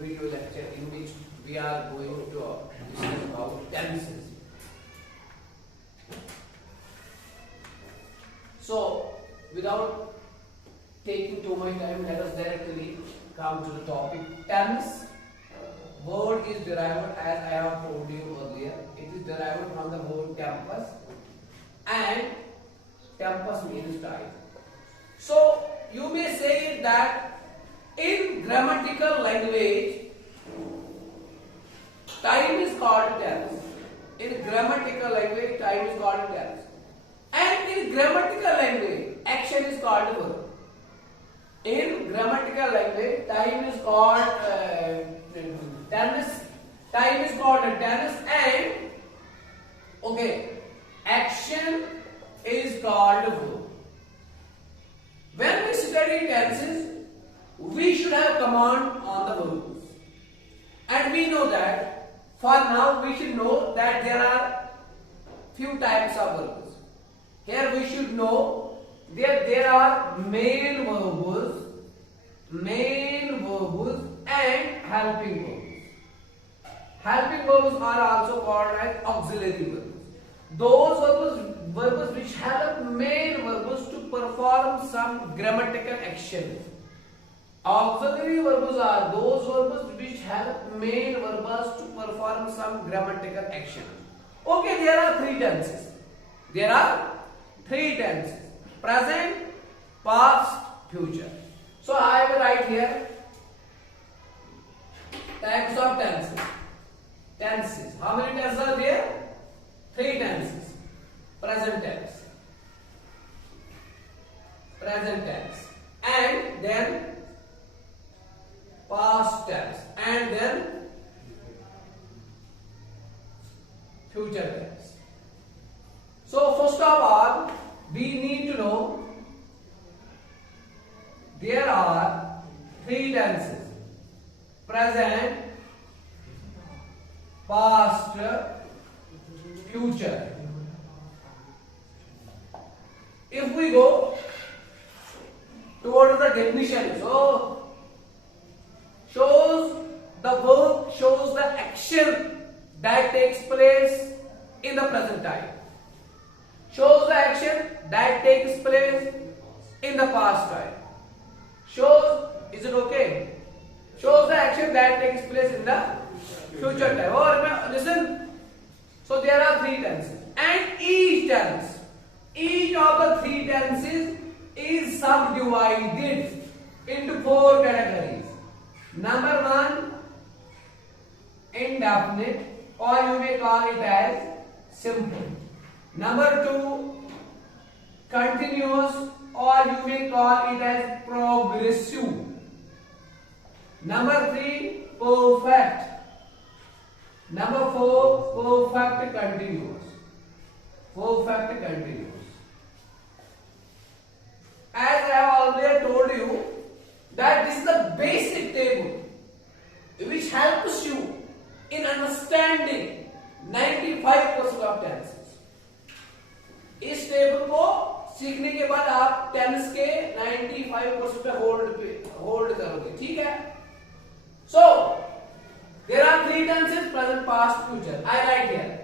video lecture in which we are going to discuss about tenses. So, without taking too much time, let us directly come to the topic. Tense word is derived, as I have told you earlier, it is derived from the word tempus, and tempus means time. So, you may say that in grammatical language, time is called tense. In grammatical language, time is called tense. And in grammatical language, action is called verb. In grammatical language, time is called tense. Time is called tense, and action is called verb. When we study tenses, we should have command on the verbs. And we know that, for now we should know that there are few types of verbs. Here we should know that there are main verbs and helping verbs. Helping verbs are also called as auxiliary verbs. Those verbs which help main verbs to perform some grammatical action. Auxiliary verbs are those verbs which help main verbs to perform some grammatical action. Okay, there are three tenses. There are three tenses: present, past, future. So I will write here types of tenses. Tenses. How many tenses are there? Three tenses. Present tense, and then past tense, and then future tense. So first of all, we need to know there are three tenses: present, past, future. If we go toward the definition, so the verb shows the action that takes place in the present time. Shows the action that takes place in the past time. Is it okay? Shows the action that takes place in the future time. Oh, listen. So there are three tenses, and each of the three tenses is subdivided into four categories. Number one, indefinite, or you may call it as simple. Number two, continuous, or you may call it as progressive. Number three, perfect. Number four, perfect continuous. Perfect continuous. As I have already told you that this is the basic table which helps you in understanding 95% of tenses. इस table को सीखने के बाद आप tense के 95% पे hold करोगे, ठीक है? So there are three tenses: present, past, future. I write here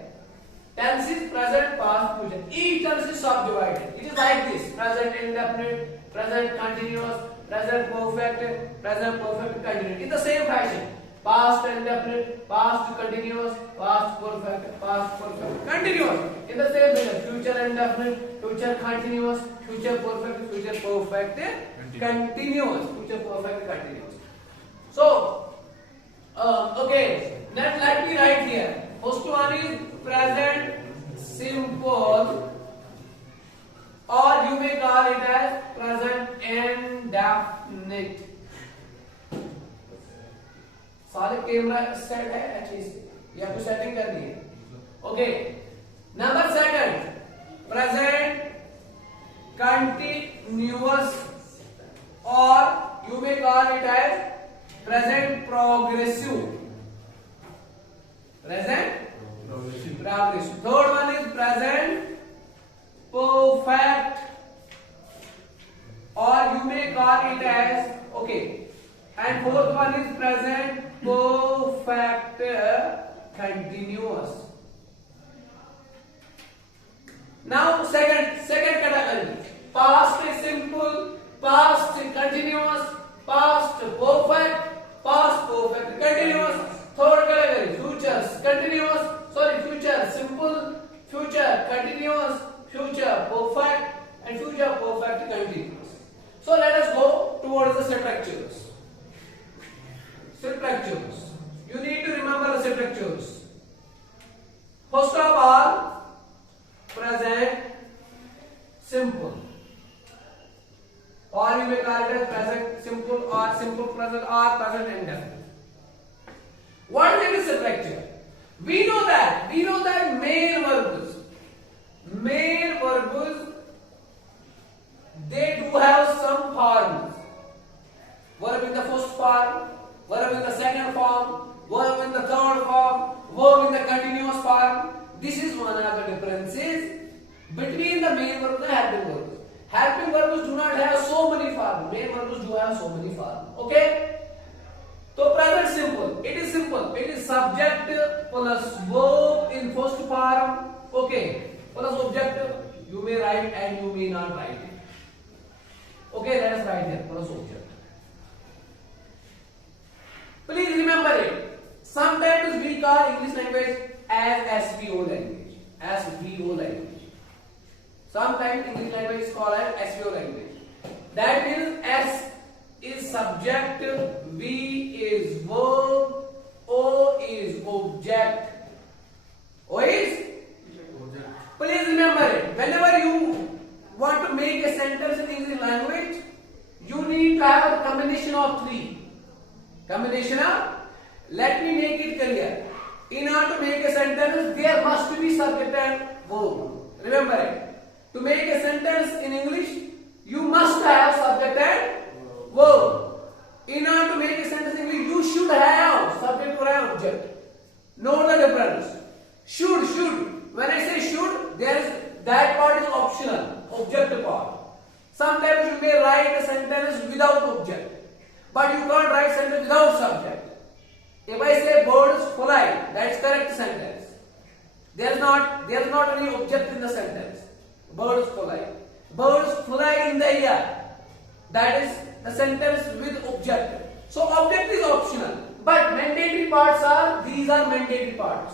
tenses: present, past, future. Each tense is subdivided. It is like this: present indefinite, present continuous, present perfect, continuous. In the same fashion, past indefinite, past continuous, past perfect, continuous. In the same fashion, future indefinite, future continuous, future perfect, continuous, future perfect, continuous. So, let me write here. First one is present simple, or you may call it as present indefinite. सारे camera set है अच्छे से, या कुछ setting करनी है? Okay. Number second, present continuous, or you may call it as present progressive. Third one is present perfect, or you may call it as and fourth one is present perfect continuous. Now second category, past simple, past continuous, past perfect, past perfect continuous. Third category, future simple, future continuous, future perfect, and future perfect continuous. So let us go towards the structures. Structures. You need to remember the structures. First of all, present simple, or you may call it as present simple or simple present or present indefinite. What is the structure? We know that main verbs, they do have some forms. Verb in the first form, verb in the second form, verb in the third form, verb in the continuous form. This is one of the differences between the main verb and the helping verbs. Helping verbs do not have so many forms. Main verbs do have so many forms. Okay? So present simple. It is simple. It is subject plus verb in first form. Okay. Plus object. You may write and you may not write it. Okay, let us write here plus object. Please remember it. Sometimes we call English language as SVO language. SVO language. Sometimes English language is called as SVO language. That means S is subject, V is verb, O is object. O is object. Please remember it. Whenever you want to make a sentence in English language, you need to have a combination of three. Combination of, let me make it clear. In order to make a sentence, there must be subject and verb. Remember it. To make a sentence in English, you must have subject and verb. In order to make a sentence in English, you should have subject or object. Know the difference. Should. When I say should, there is that part is optional, object part. Sometimes you may write a sentence without object, but you can't write sentence without subject. If I say birds fly, that's correct sentence. There is not any object in the sentence. Birds fly. Birds fly in the air. That is the sentence with object. So object is optional, but mandatory parts are, these are mandatory parts.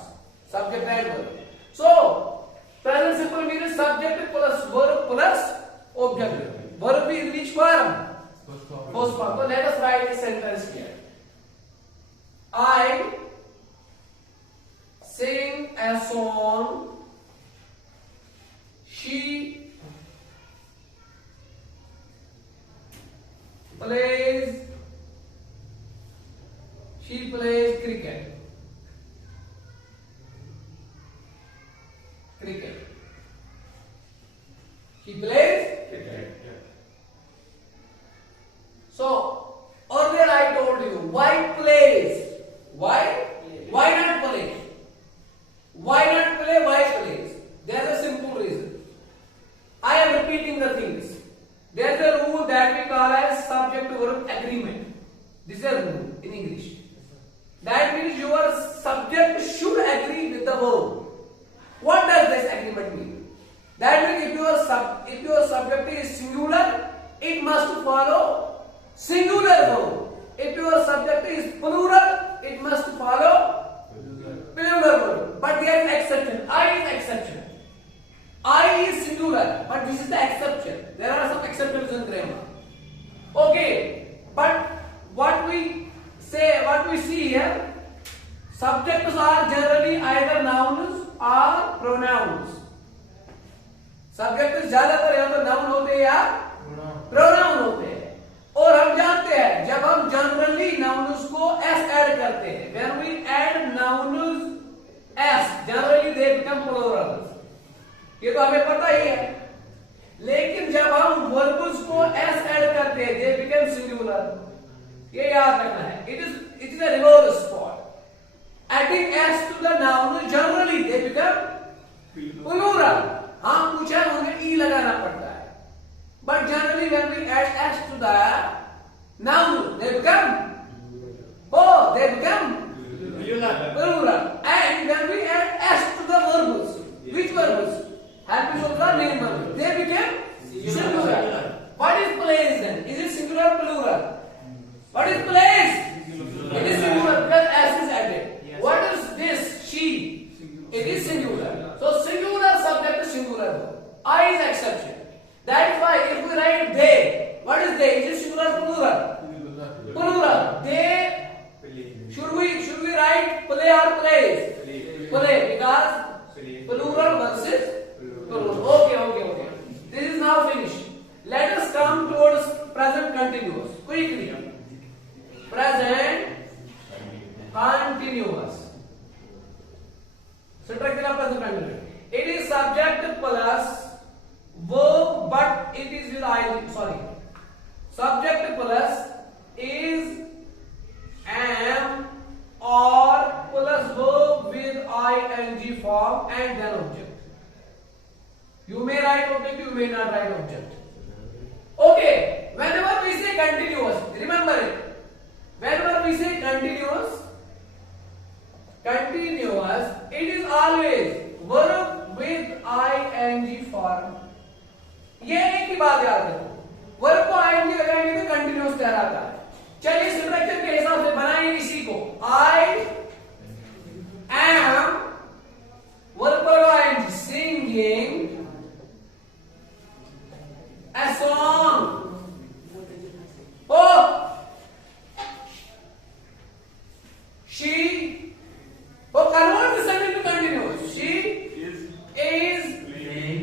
Subject and verb. So present simple means subject plus verb plus object. Verb is which form? First form. So let us write a sentence here. I sing a song. She plays cricket. She plays cricket. So earlier I told you why plays. Why not play? Why not play? Why plays? There's a simple reason. I am repeating the things. There's a rule that we call as subject verb agreement. This is a rule in English. That means your subject should agree with the verb. What does this agreement mean? That means if your subject is singular, it must follow singular verb. If your subject is plural, it must follow plural verb. But there is exception. I is exception. I is singular, but this is the exception. There are some exceptions in grammar. Okay, but what we see here, subjects are generally either nouns or pronouns. Subject ज्यादातर या तो noun होते हैं या pronoun होते हैं। और हम जानते हैं जब हम जनरली नाउन्स को एस ऐड करते हैं, when we add nouns S generally they become plural, ये तो हमें पता ही है। लेकिन जब हम वर्ब्स को एस ऐड करते हैं दे बिकम सिंगुलर, ये याद रखना है। It is a reverse for adding S to the noun, generally they become plural. हाँ पूछा होंगे ई लगाना पड़ता है, but generally when we add S to the noun they become they become plural. And when we add s to the verbs, which verbs? Helping verbs or main verbs? They became singular. What is place then? Is it singular or plural? What is place? It is singular because s is added. What is this? She. It is singular. So singular subject is singular verb. I is exception. That is why if we write they, what is they? Is it singular or plural? Plural. They. Should we write play or plays? Play because plural versus plural. Okay. This is now finished. Let us come towards present continuous quickly. Present continuous. Structure of present continuous. It is subject plus verb, but it is with ing. Sorry. Subject plus is am or plus verb with ing form and then object. You may write object, you may not write object. Okay, whenever we say continuous, remember it. Whenever we say continuous, it is always verb with ing form. ये एक ही बात याद रखो, verb को ing लगाएंगे तो continuous कहलाता है. चलिए स्ट्रक्चर के हिसाब से बनाएंगे इसी को. I am वर्ब को ing singing a song. Oh, she. Oh, convert the sentence to continuous. She is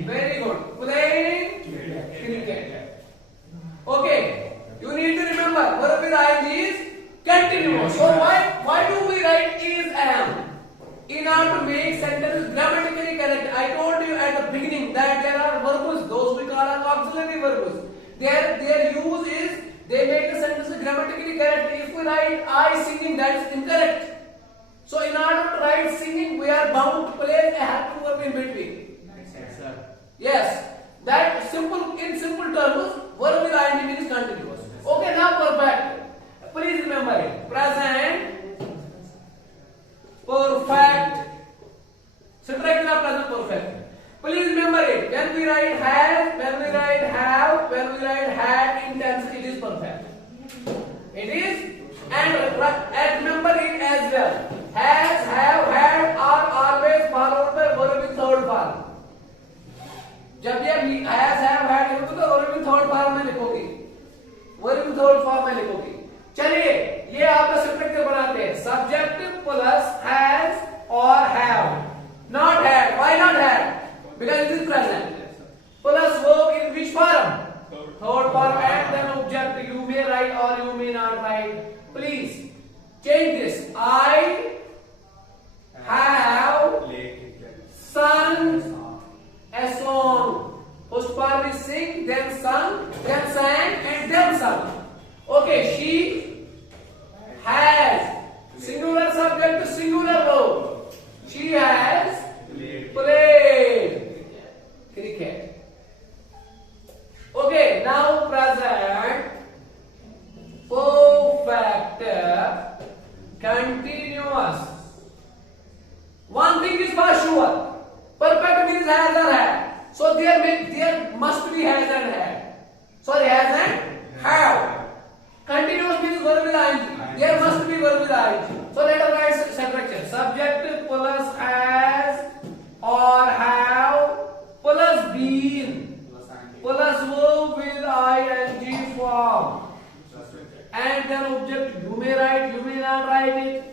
very good playing cricket. Okay, you need to remember verb with ing is continuous. So why do we write is am? In order to make sentence grammatically correct. I told you at the beginning that there are verbs, those we call as auxiliary verbs. Their use is they make the sentence grammatically correct. If we write I singing, that is incorrect. So in order to write singing, we are bound to place a helping verb in between. Yes, that simple in simple terms, verb with ing means continuous. Okay, now perfect. Please remember it. Present perfect. Structure of present perfect. Please remember it. When we write has, when we write have, when we write had in tense, it is perfect. It is, and remember it as well. Has, have, had are always followed by verb in third form. जब ये has, have, had लिखोगे तो verb in third form में लिखोगे. Verb in third form में लिखोगे. चलिए ये आपका स्ट्रक्चर बनाते हैं. Subject plus has or have. Not had. Why not had? Because it is present. Plus verb in which form? Third form and then object. You may write or you may not write. Please change this. I have sung a song. First part is sing, then sung, then sang, and then sung. Okay, she has singular subject to singular verb. She has played cricket. Okay, now present perfect continuous. One thing is for sure. Perfect means has or had. So there must be has and had. Sorry, has and have. Continuous means verb with ing. There must be verb with ing. So let us write structure. Subject plus has or have plus been plus verb with ing form. And then object. You may write, you may not write it.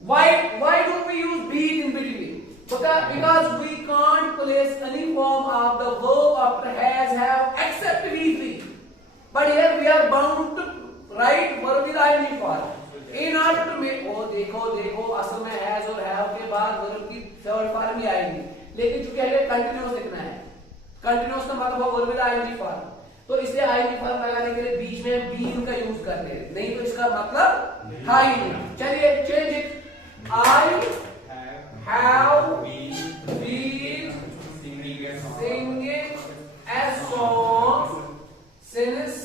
Why do we use been in between? Because we can't place any form of the verb after has, have, except V3. But here we are bound to write verb with ing form. In order to make, देखो असल में has और have के बाद verb की third form ही आएगी. लेकिन चूंकि हमें continuous लिखना है. Continuous का मतलब verb with ing form. तो इसलिए ing form लगाने के लिए बीच में been का यूज करते हैं. नहीं तो इसका मतलब था ही नहीं. चलिए change it. I have been singing a song since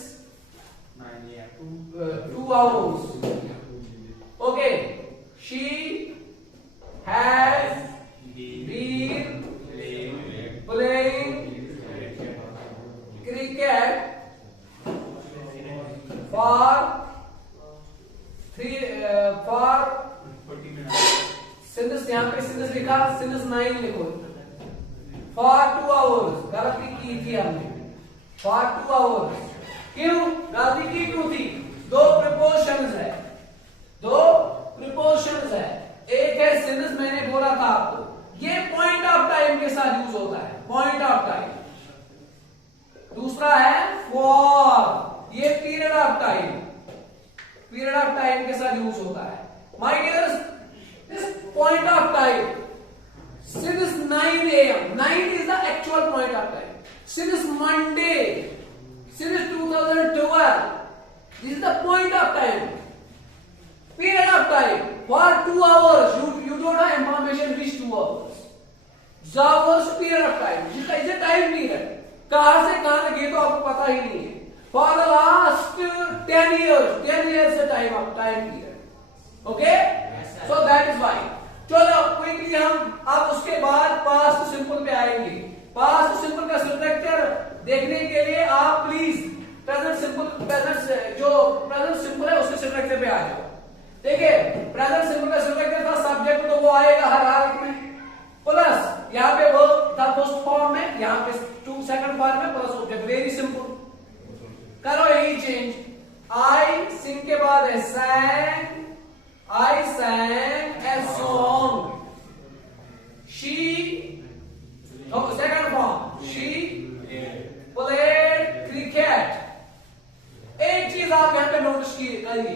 2 hours. For 40 minute since यहाँ पे सिंस लिखा, सिंस 9 लिखो। फॉर 2 आवर्स गलती की थी हमने, फॉर 2 आवर्स। क्यों गलती क्यों थी? दो प्रीपोजिशंस है, दो प्रीपोजिशंस है। एक है सिंस, मैंने बोला था आपको, ये पॉइंट ऑफ टाइम के साथ यूज होता है, पॉइंट ऑफ टाइम। दूसरा है फॉर, ये period of time, period of time के साथ यूज होता है। My dears, this point of time since 9 a.m. 9 is the actual point of time. Since Monday, since 2012, this is the point of time, period of time. For 2 hours, you don't have information which 2 hours. The hours period of time. This is a time period. कहां से कहां तक ये तो आपको पता ही नहीं है. For the last 10 years the time period. Okay? So that is why. चलो क्विकली हम अब उसके बाद पास्ट सिंपल पे आएंगे। पास्ट सिंपल का स्ट्रक्चर देखने के लिए आप प्लीज प्रेजेंट सिंपल, जो प्रेजेंट सिंपल है उसके स्ट्रक्चर पे आ जाओ। देखिए प्रेजेंट सिंपल का स्ट्रक्चर था, सब्जेक्ट तो वो आएगा हर हालत में, प्लस यहाँ पे वो था फर्स्ट फॉर्म में, यहाँ पे टू सेकंड फॉर्म में, प्लस ऑब्जेक्ट। वेरी सिंपल, करो यही चेंज। आई सिंग के बाद है sang, I sang a song. She, second form, she played cricket. एक चीज आप यहाँ पे नोटिस करिए,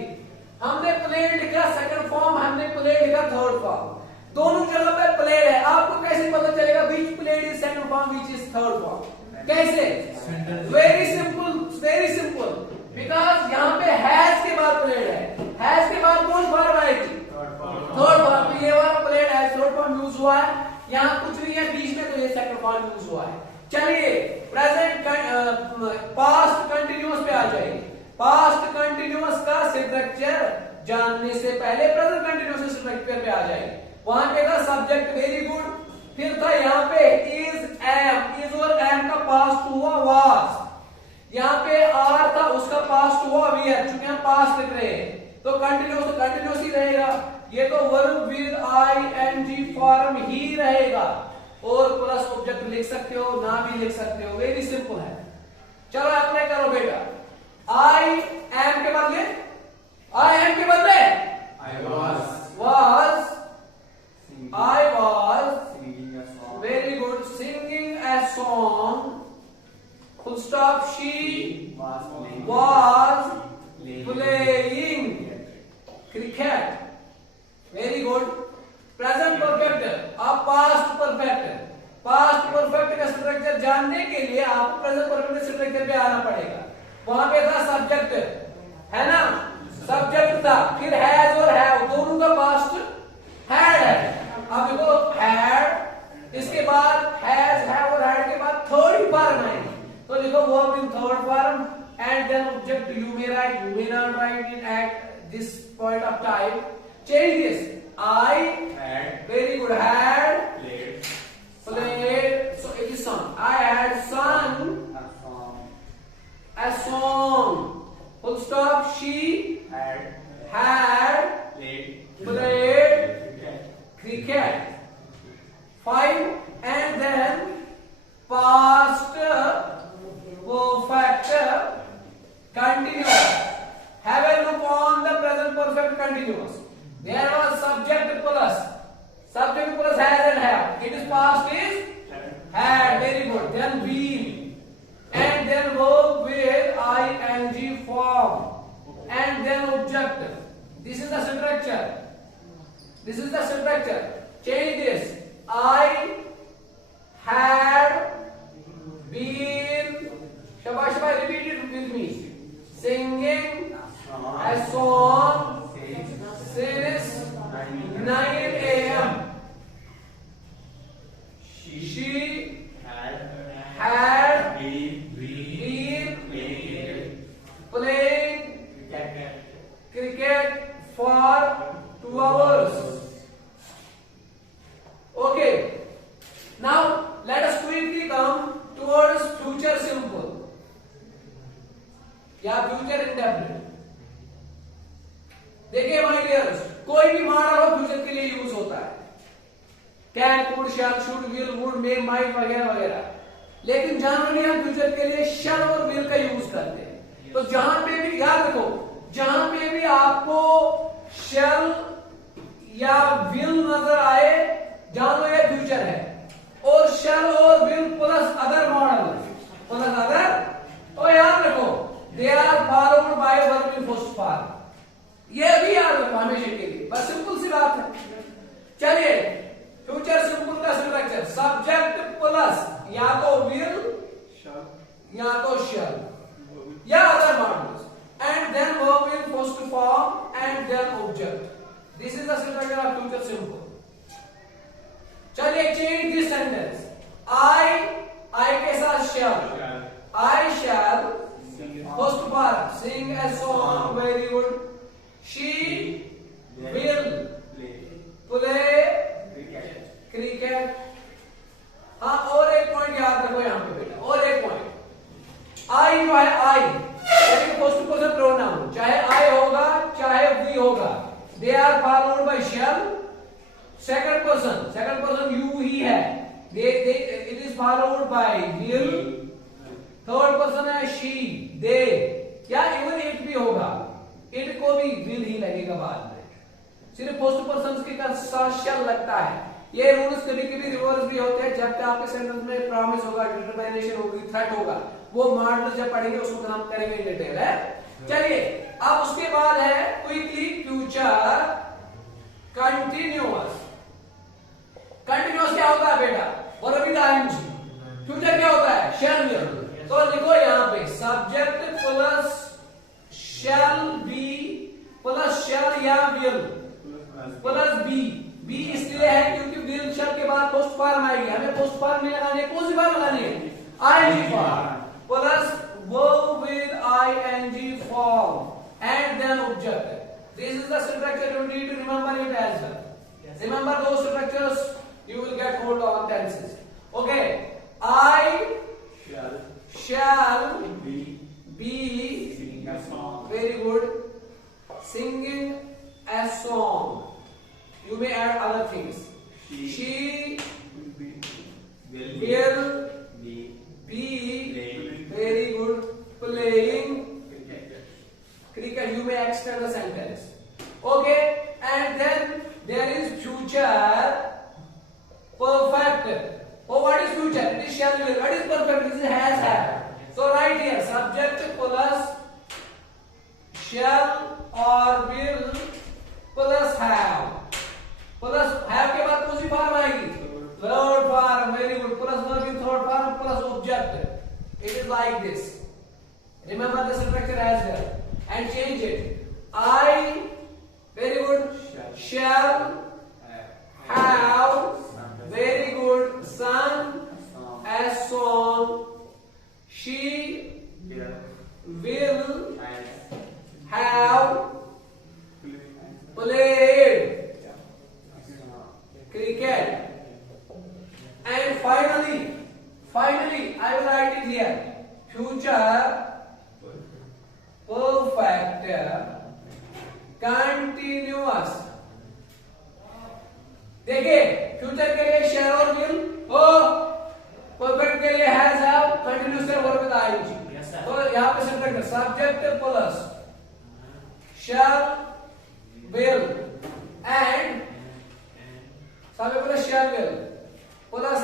हमने प्लेड लिखा सेकंड फॉर्म, हमने प्लेड लिखा थर्ड फॉर्म। दोनों जगह पे प्लेड है। आपको कैसे पता चलेगा which played is second form, which is third form? कैसे? Very simple, very simple. Because यहाँ पे हैज के बाद प्लेड है, हैज के बाद कौन फॉर्म आएगी? Third form. ये वाला played has third form use हुआ है, यहाँ कुछ नहीं है बीच में, तो ये सेकंड फॉर्म यूज हुआ है। चलिए प्रेजेंट पास्ट कंटिन्यूअस पे आ जाइए। पास्ट कंटिन्यूअस का स्ट्रक्चर जानने से पहले प्रेजेंट कंटिन्यूअस स्ट्रक्चर पे आ जाइए। वहां पे था सब्जेक्ट, वेरी गुड। फिर था यहाँ पे इज, एम। इज और एम का पास्ट हुआ वाज। यहाँ पे आर था, उसका पास्ट हुआ वी है। चूंकि हम पास्ट लिख रहे हैं तो कंटिन्यूस ही रहेगा। ये तो वर्ब विद आईएनजी फॉर्म ही रहेगा, और प्लस ऑब्जेक्ट लिख सकते हो, ना भी लिख सकते हो। वेरी सिंपल है। चलो अप्लाई करो बेटा। आई एम के बदले, आई एम के बदले I was, I was singing a song. Very good, singing a song. Full stop, she was playing cricket. Very good. Present perfect, अब पास्ट परफेक्ट। पास्ट परफेक्ट का structure जानने के लिए आपको प्रेजेंट परफेक्ट स्ट्रक्चर पे आना पड़ेगा। वहां पे था सब्जेक्ट, है ना, सब्जेक्ट था, फिर हैज और हैव, दोनों का पास्ट हैड है। अब देखो हैड, इसके बाद हैज, हैव और हैड के बाद थर्ड फॉर्म आएगी, तो लिखो verb in third form and then object. You may write, you may not write in at this point of time. Change this. I had, very good, had played. So it is sung. I had sung a song. Full stop. She had played cricket. 5 and then past perfect continuous. Have a look on the present perfect continuous. There was subject plus has and have. It is past is had. Very good. Then been, and then verb with ing form, and then object. This is the structure. This is the structure. Change this. I had been. Shabash, repeat it with me. Singing a song since 9 a.m. She had been playing cricket for 2 hours. Okay. Now let us quickly come towards future simple. या future indefinite. देखिए my dears, can, could, shall, should, will, would, may, might वगैरह वगैरह। लेकिन generally हम future के लिए shall और will का यूज करते हैं। तो जहां पे भी याद रखो, जहां पे भी आपको शैल या विल नजर आए, जान लो ये फ्यूचर है। और शैल और will plus other modal, plus other, तो याद रखो they are followed by verb in first form. ये भी याद रखो हमेशा के लिए, बस सिंपल सी बात है। चलिए फ्यूचर सिंपल का स्ट्रक्चर, सब्जेक्ट प्लस या तो विल या तो शैल या other models, and then verb in first form and then object. This is the structure of future simple. चलिए चेंज दिस सेंटेंस, आई के साथ shall, I shall first form sing a song, very good. She will play cricket. हाँ, और एक point याद रखो यहां पे बेटा, और एक पॉइंट, आई जो है आई फर्स्ट पर्सन प्रोनाउन, चाहे आई होगा चाहे वी होगा, they are followed by shall. Second person you ही है, it is followed by will. Third person है शी, दे, या इवन इट भी होगा, इट को भी विल ही लगेगा बाद में। सिर्फ फर्स्ट पर्सन के साथ शैल लगता है। ये रूल्स कभी कभी रिवर्स भी होते हैं, जब आपके सेंटेंस में प्रॉमिस होगा, डिटरमिनेशन होगी, थ्रेट होगा, वो मॉडल जब पढ़ेंगे उसको हम करेंगे डिटेल है। चलिए अब उसके बाद है क्विकली फ्यूचर कंटिन्यूअस। कंटिन्यूअस क्या होता है बेटा? Verb with ING. फ्यूचर क्या होता है? Shall will. तो लिखो यहां पे subject plus shall be plus shall या विल प्लस बी। बी इसलिए है क्योंकि विल शैल के बाद पोस्ट फॉर्म आएगी, हमें पोस्ट फॉर्म में लगाने कौन सी फॉर्म लगानी है? ING form plus verb with ING form and then object. This is the structure, you need to remember it as well. Yes. Remember those structures, you will get hold of tenses. Okay, I shall be singing a song. Very good. Singing a song. You may add other things. She will be very good playing cricket. You may extend the sentence. Okay, and then there is future perfect. Oh, what is future? It is shall will. What is perfect? This is has have. So right here subject plus shall or will plus have. Plus have के बाद कौन सी form आएगी? Third form. Very good. Plus verb in third form plus object. It is like this. Remember the structure as well and change it. I, very good, shall have, very good, sung a song. She will have played cricket. And finally I will write it here, future perfect continuous. देखिए future के लिए shall और will, perfect के लिए has, have, continuous से verb with ING. तो यहां पे structure subject plus shall will and सबसे पहले shall will plus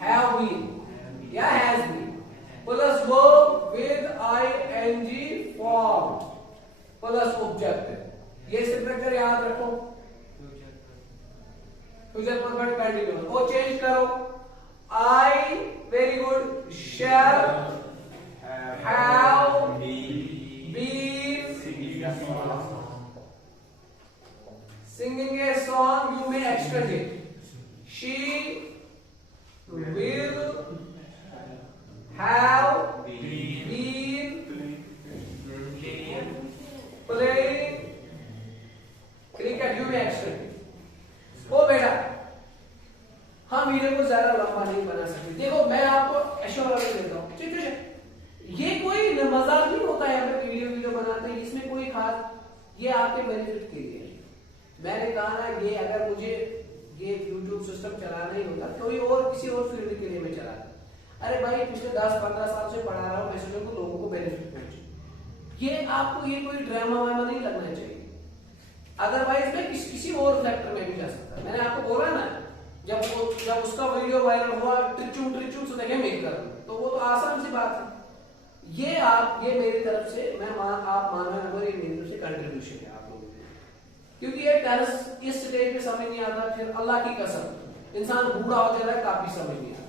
have been या has been plus verb with ING form plus object. ये स्ट्रक्चर याद रखो। Future perfect continuous. वो चेंज करो। I, very good, shall have been singing a song. You may extend it. She will have been playing cricket. You may extend it. ओ बेटा, हम video को ज्यादा लंबा नहीं बना सकते। देखो मैं आपको एश्योरेंस देता हूँ, ठीक है? ये कोई मजाक नहीं होता है अगर वीडियो बनाते हैं, इसमें कोई खास, ये आपके बेनिफिट के लिए। मैंने कहा ना, ये अगर मुझे ये यूट्यूब सिस्टम चलाना ही होता, कोई और किसी और फील्ड के लिए मैं चलाता। अरे भाई पिछले 10-15 साल से पढ़ा रहा हूँ, मैं सोचूं को लोगों को बेनिफिट पहुंचे। ये आपको ये कोई ड्रामा वामा नहीं लगना चाहिए। अदरवाइज मैं किसी और फैक्टर में भी जा सकता है। मैंने आपको बोला ना, जब उसका वीडियो वायरल हुआ ट्रिचू से देखे मेक कर, तो वो तो आसान सी बात है। ये मेरी तरफ से आप मानो अगर ये मेरी तरफ से कंट्रीब्यूशन है आप लोगों को, क्योंकि ये टेनिस इस स्टेज पे समझ नहीं आता, फिर अल्लाह की कसम इंसान बूढ़ा हो जाता है काफी समझ नहीं आता।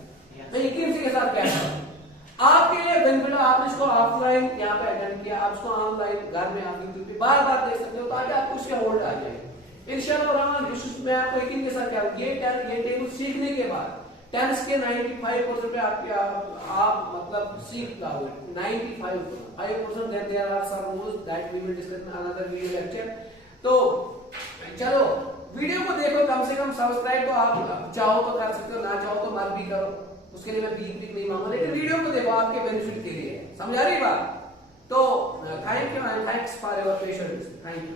मैं यकीन से के साथ कह रहा हूं आपके लिए बेनिफिट, आपने इसको ऑफलाइन यहाँ पे अटेंड किया, आप इसको ऑनलाइन घर में आप यूट्यूब पे बार बार देख सकते हो, ताकि आपको उसके होल्ड आ जाए इंशाअल्लाह। मैं आपको यकीन के साथ कह रहा हूँ ये टेबल सीखने के बाद टेंस के 95% पे आप मतलब सीख पाओगे 95%। Then there are some rules that we will discuss in another video lecture. तो चलो वीडियो को देखो, कम से कम सब्सक्राइब तो आप चाहो तो कर सकते हो, ना चाहो तो मत भी करो, उसके लिए मैं बीक नहीं मांगूंगा, लेकिन वीडियो को देखो आपके बेनिफिट के लिए। समझा रही बात? तो thank you and thanks for your patience. Thank you.